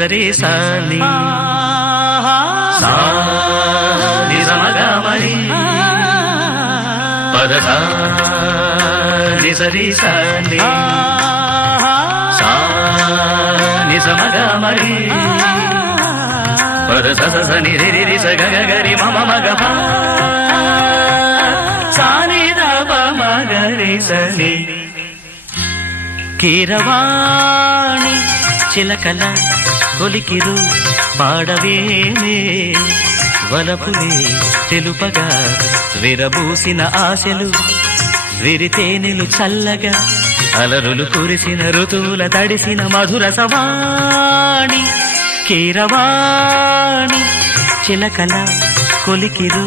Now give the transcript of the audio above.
నిజరే సాని సా నిజమగమరి పదసా నిజరే సాని సా నిజమగమరి పదస స ని రి రి రి స గ గ రి మ మ మ గ ప సా ని ద ప మ గ రి స ని కీరవాణి చిలకల కొలికిరు పాడవేమే వలపులే తెలుపగా విరబూసిన ఆశలు విరితేనెలు చల్లగా అలరులు కురిసిన ఋతువుల తడిసిన మధుర సవాణి కీరవాణి చిలకల కొలికిరు